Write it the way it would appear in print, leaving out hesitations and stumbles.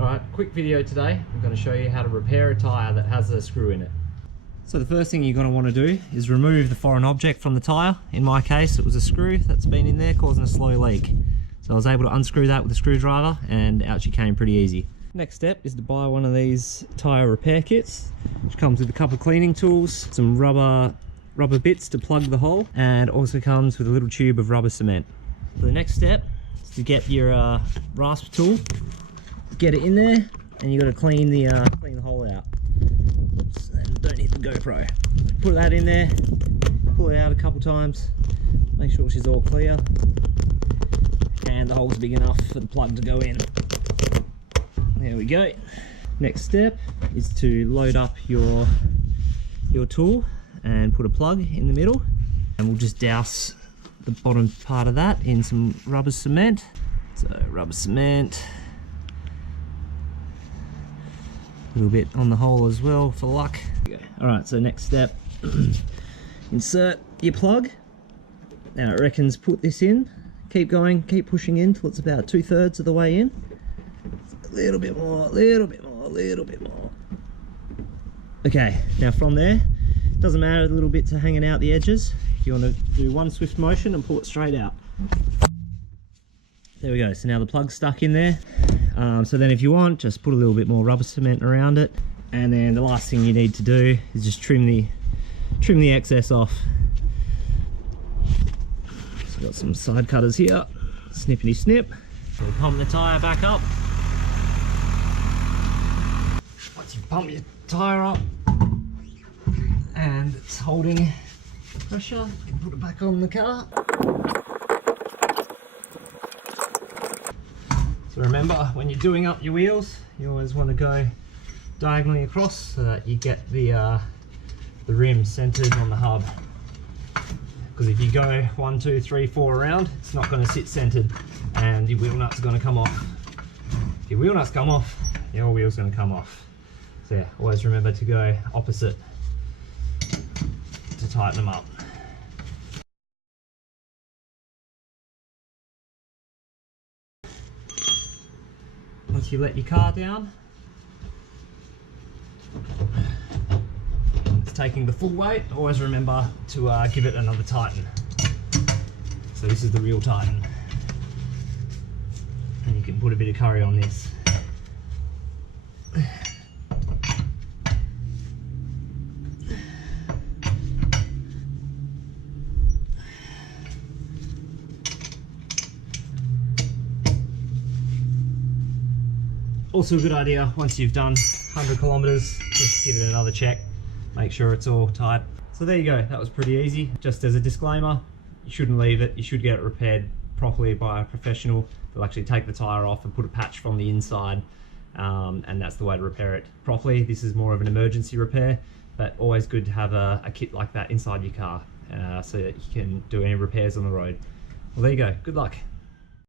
Alright, quick video today. I'm going to show you how to repair a tyre that has a screw in it. So the first thing you're going to want to do is remove the foreign object from the tyre. In my case it was a screw that's been in there causing a slow leak. So I was able to unscrew that with a screwdriver and out she came pretty easy. Next step is to buy one of these tyre repair kits, which comes with a couple of cleaning tools, some rubber bits to plug the hole, and also comes with a little tube of rubber cement. So the next step is to get your rasp tool, get it in there, and you got to clean the hole out. Oops, and don't hit the GoPro. Put that in there, pull it out a couple times, make sure she's all clear, and the hole's big enough for the plug to go in. There we go. Next step is to load up your tool and put a plug in the middle, and we'll just douse the bottom part of that in some rubber cement. So rubber cement, a little bit on the hole as well for luck. Alright, so next step, insert your plug. Now it reckons put this in, keep going, keep pushing in till it's about 2/3 of the way in. A little bit more, a little bit more, a little bit more. Okay, now from there, doesn't matter, the little bits are hanging out the edges. You want to do one swift motion and pull it straight out. There we go, so now the plug's stuck in there. So then if you want, just put a little bit more rubber cement around it, and then the last thing you need to do is just trim the excess off. So we've got some side cutters here, snippity snip. So we'll pump the tyre back up. Once you pump your tyre up and it's holding pressure, you can put it back on the car. So remember, when you're doing up your wheels, you always want to go diagonally across so that you get the rim centered on the hub. Because if you go 1, 2, 3, 4 around, it's not going to sit centered and your wheel nut's going to come off. If your wheel nuts come off, your wheel's going to come off. So yeah, always remember to go opposite to tighten them up. Once you let your car down, it's taking the full weight. Always remember to give it another tighten. So this is the real tighten, and you can put a bit of curry on this. Also a good idea, once you've done 100 kilometers, just give it another check, make sure it's all tight. So there you go, that was pretty easy. Just as a disclaimer, you shouldn't leave it, you should get it repaired properly by a professional. They'll actually take the tyre off and put a patch from the inside, and that's the way to repair it properly. This is more of an emergency repair, but always good to have a kit like that inside your car so that you can do any repairs on the road. Well, there you go, good luck.